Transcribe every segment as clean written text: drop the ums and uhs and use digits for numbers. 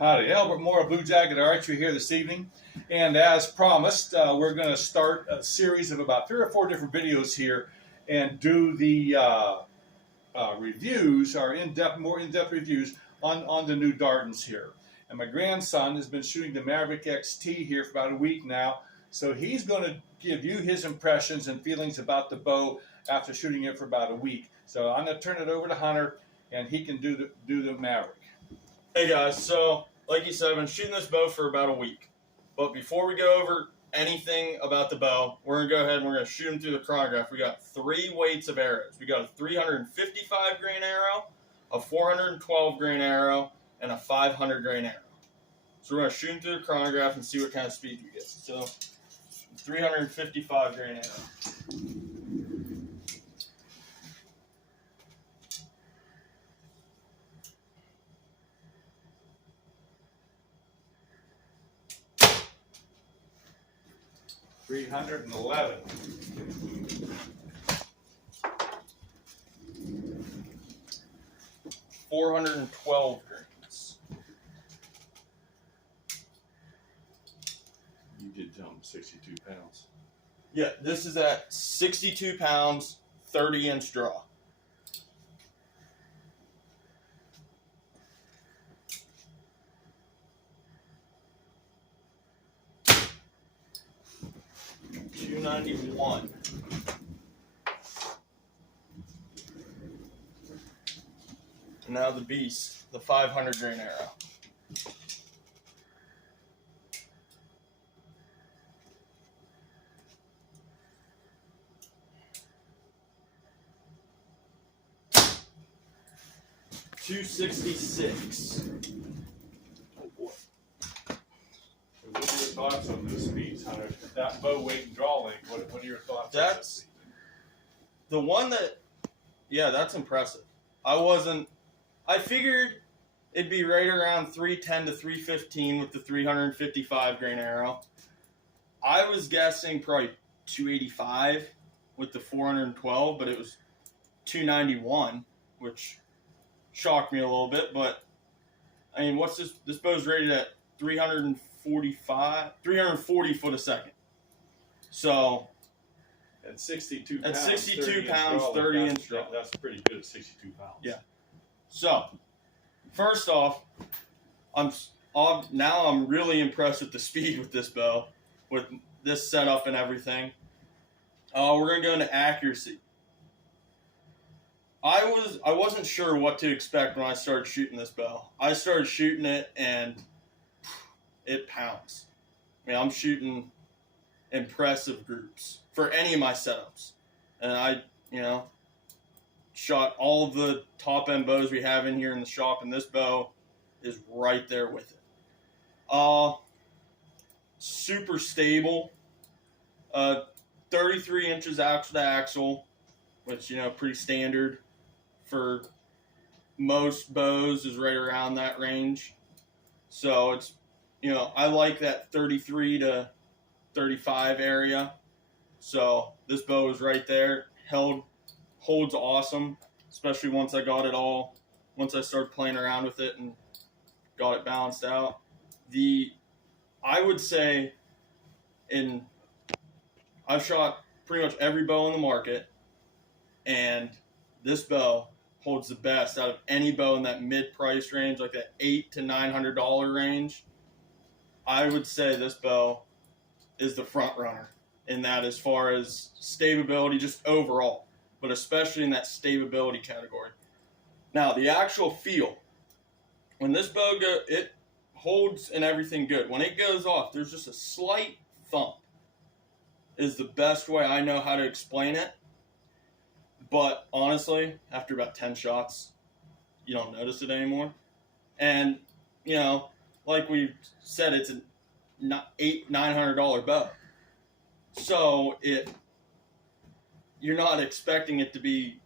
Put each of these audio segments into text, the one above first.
Howdy, Albert Moore of Blue Jacket Archery here this evening. And as promised, we're going to start a series of about 3 or 4 different videos here and do the reviews, our more in-depth reviews on the new Dartons here. And my grandson has been shooting the Maverick XT here for about a week now, so he's going to give you his impressions and feelings about the bow after shooting it for about a week. So I'm going to turn it over to Hunter, and he can do the Maverick. Hey guys, so like you said, I've been shooting this bow for about a week. But before we go over anything about the bow, we're going to go ahead and we're going to shoot them through the chronograph. We got 3 weights of arrows. We got a 355 grain arrow, a 412 grain arrow, and a 500 grain arrow. So we're going to shoot them through the chronograph and see what kind of speed we get. So 355 grain arrow. $311. $412 grains. You did tell him 62 pounds. Yeah, this is at 62 pounds, 30-inch draw. $291. And now the beast, the 500 grain arrow. $266. Oh boy. What are your thoughts on those speeds, Hunter? That bow weight and draw length, what are your thoughts on that speed? The one that, yeah, that's impressive. I figured it'd be right around 310 to 315 with the 355 grain arrow. I was guessing probably 285 with the 412, but it was 291, which shocked me a little bit. But I mean, what's this? This bow's rated at 340 foot a second. So at 62 pounds, 30-inch draw. That's pretty good at 62 pounds. Yeah. So, first off, now I'm really impressed with the speed with this bow, with this setup and everything. We're gonna go into accuracy. I wasn't sure what to expect when I started shooting this bow. I started shooting it and it pounds. I mean, I'm shooting impressive groups for any of my setups, and I shot all of the top end bows we have in here in the shop, and this bow is right there with it. Super stable. 33 inches axle to axle, which pretty standard for most bows, is right around that range. So it's I like that 33 to 35 area. So this bow is right there. Holds awesome, especially once I started playing around with it and got it balanced out. I would say I've shot pretty much every bow on the market, and this bow holds the best out of any bow in that mid-price range, like that $800 to $900 range. I would say this bow is the front runner in that, as far as stability, just overall, but especially in that stability category. Now, the actual feel, when this bow it holds and everything good. When it goes off, there's just a slight thump, is the best way I know how to explain it. But honestly, after about 10 shots, you don't notice it anymore. And, like we said, it's a $900 bow. So you're not expecting it to be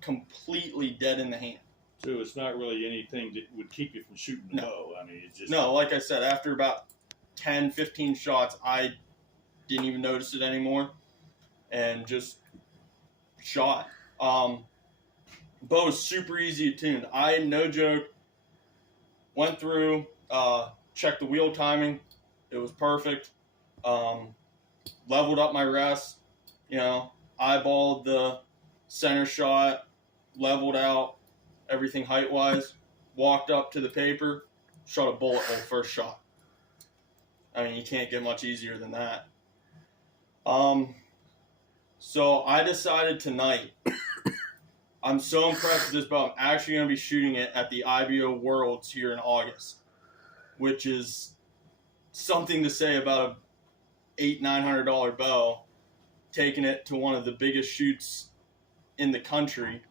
completely dead in the hand. So it's not really anything that would keep you from shooting the bow. I mean, it's just... No, like I said, after about 10, 15 shots, I didn't even notice it anymore and just shot. Bow is super easy to tune. I, no joke, went through checked the wheel timing. It was perfect. Leveled up my rest. Eyeballed the center shot, leveled out everything height-wise, walked up to the paper, shot a bullet hole first shot. I mean, you can't get much easier than that. So I decided tonight, I'm so impressed with this bow, I'm actually going to be shooting it at the IBO Worlds here in August, which is something to say about a $800-900 bow, taking it to one of the biggest shoots in the country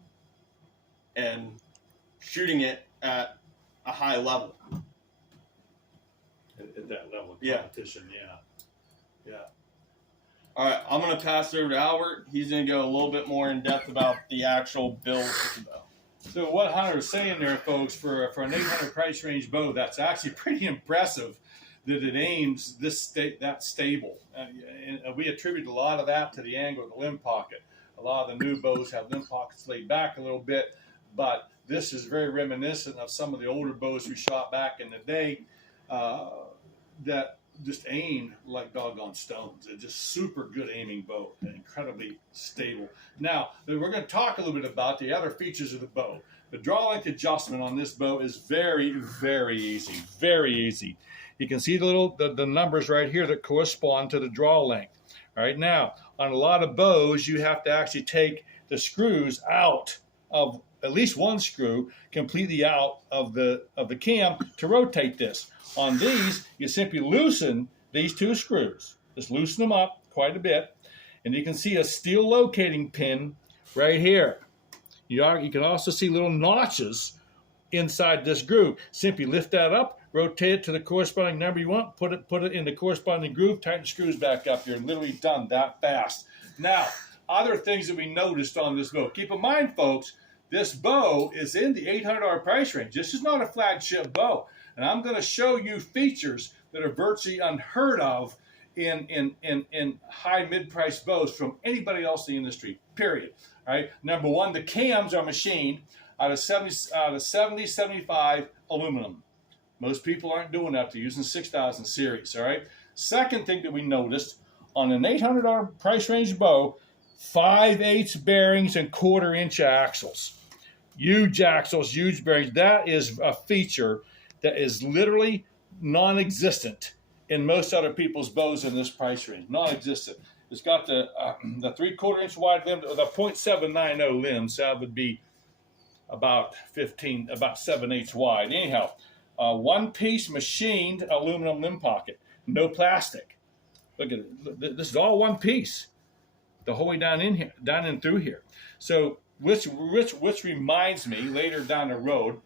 and shooting it at a high level. At that level of Yeah. competition, yeah. All right, I'm going to pass it over to Albert. He's going to go a little bit more in depth about the actual build of the bow. So what Hunter's saying there, folks, for an 800 price range bow, that's actually pretty impressive that it aims that stable. And we attribute a lot of that to the angle of the limb pocket. A lot of the new bows have limb pockets laid back a little bit, but this is very reminiscent of some of the older bows we shot back in the day that just aimed like doggone stones. It's just super good aiming bow, and incredibly stable. Now, we're going to talk a little bit about the other features of the bow. The draw length adjustment on this bow is very, very easy. Very easy. You can see the numbers right here that correspond to the draw length. Right now, on a lot of bows, you have to actually take the screws out of at least one screw completely out of the cam to rotate this. On these, you simply loosen these two screws. Just loosen them up quite a bit, and you can see a steel locating pin right here. You can also see little notches inside this groove. Simply lift that up, rotate it to the corresponding number you want, put it in the corresponding groove, tighten the screws back up. You're literally done that fast. Now, other things that we noticed on this bow. Keep in mind, folks, this bow is in the $800 price range. This is not a flagship bow. And I'm going to show you features that are virtually unheard of in high mid-price bows from anybody else in the industry, period. All right. Number one, the cams are machined out of 7075 aluminum. Most people aren't doing that. They're using 6000 series. All right. Second thing that we noticed on an $800 price range bow, 5/8 bearings and 1/4 inch axles. Huge axles, huge bearings. That is a feature that is literally non-existent in most other people's bows in this price range. Non-existent. It's got the 3/4 inch wide limb, the .790 limbs. So that would be about 7/8 wide. Anyhow, one-piece machined aluminum limb pocket, no plastic. Look at it. This is all one piece, the whole way down in here, down and through here. So, which reminds me, later down the road,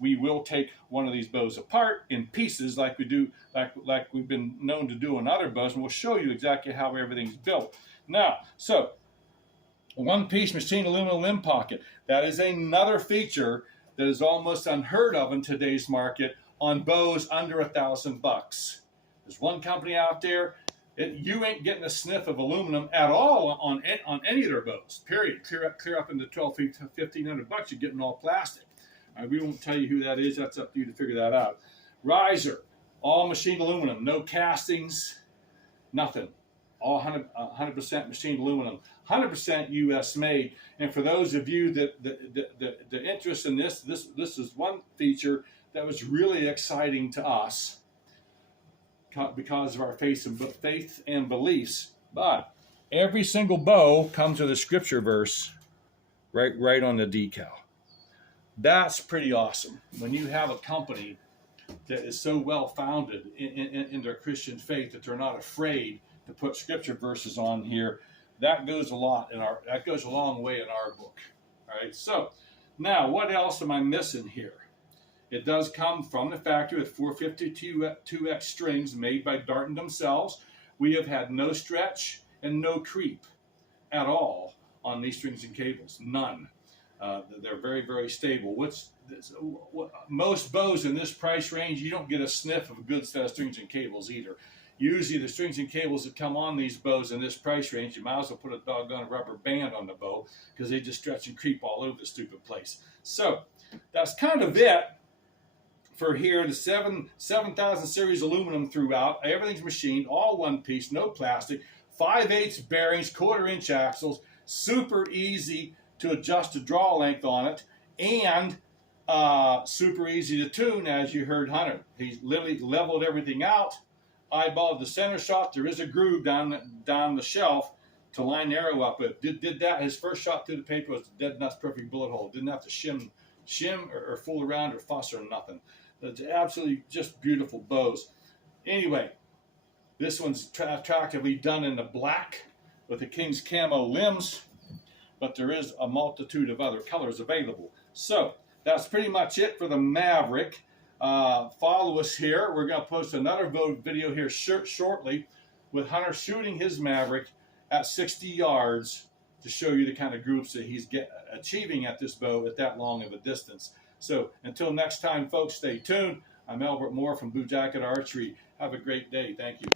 we will take one of these bows apart in pieces, like we do, like we've been known to do on other bows, and we'll show you exactly how everything's built. Now, so one-piece machined aluminum limb pocket. That is another feature that is almost unheard of in today's market on bows under $1,000. There's one company out there. You ain't getting a sniff of aluminum at all on any of their bows. Period. Clear up into $1,200-1,500. You're getting all plastic. We won't tell you who that is. That's up to you to figure that out. Riser, all machined aluminum, no castings, nothing. All 100% machined aluminum, 100% U.S. made. And for those of you that the interest in this is one feature that was really exciting to us because of our faith and beliefs. But every single bow comes with a scripture verse right on the decal. That's pretty awesome. When you have a company that is so well founded in their Christian faith that they're not afraid to put scripture verses on here, that goes a long way in our book. All right. So now, what else am I missing here? It does come from the factory with 452X strings made by Darton themselves. We have had no stretch and no creep at all on these strings and cables. None. They're very, very stable. Most bows in this price range, you don't get a sniff of a good set of strings and cables either. Usually the strings and cables that come on these bows in this price range, you might as well put a doggone rubber band on the bow because they just stretch and creep all over the stupid place. So that's kind of it for here, the 7000 series aluminum throughout. Everything's machined, all one piece, no plastic. 5/8 bearings, 1/4 inch axles. Super easy to adjust the draw length on it, and super easy to tune, as you heard Hunter. He's literally leveled everything out, eyeballed the center shot. There is a groove down the shelf to line the arrow up with. Did that. His first shot through the paper was a dead nuts perfect bullet hole. Didn't have to shim or fool around or fuss or nothing. It's absolutely just beautiful bows. Anyway, this one's attractively done in the black with the King's Camo limbs, but there is a multitude of other colors available. So that's pretty much it for the Maverick. Follow us here. We're going to post another video here shortly with Hunter shooting his Maverick at 60 yards to show you the kind of groups that he's achieving at this bow at that long of a distance. So until next time, folks, stay tuned. I'm Albert Moore from Blue Jacket Archery. Have a great day. Thank you.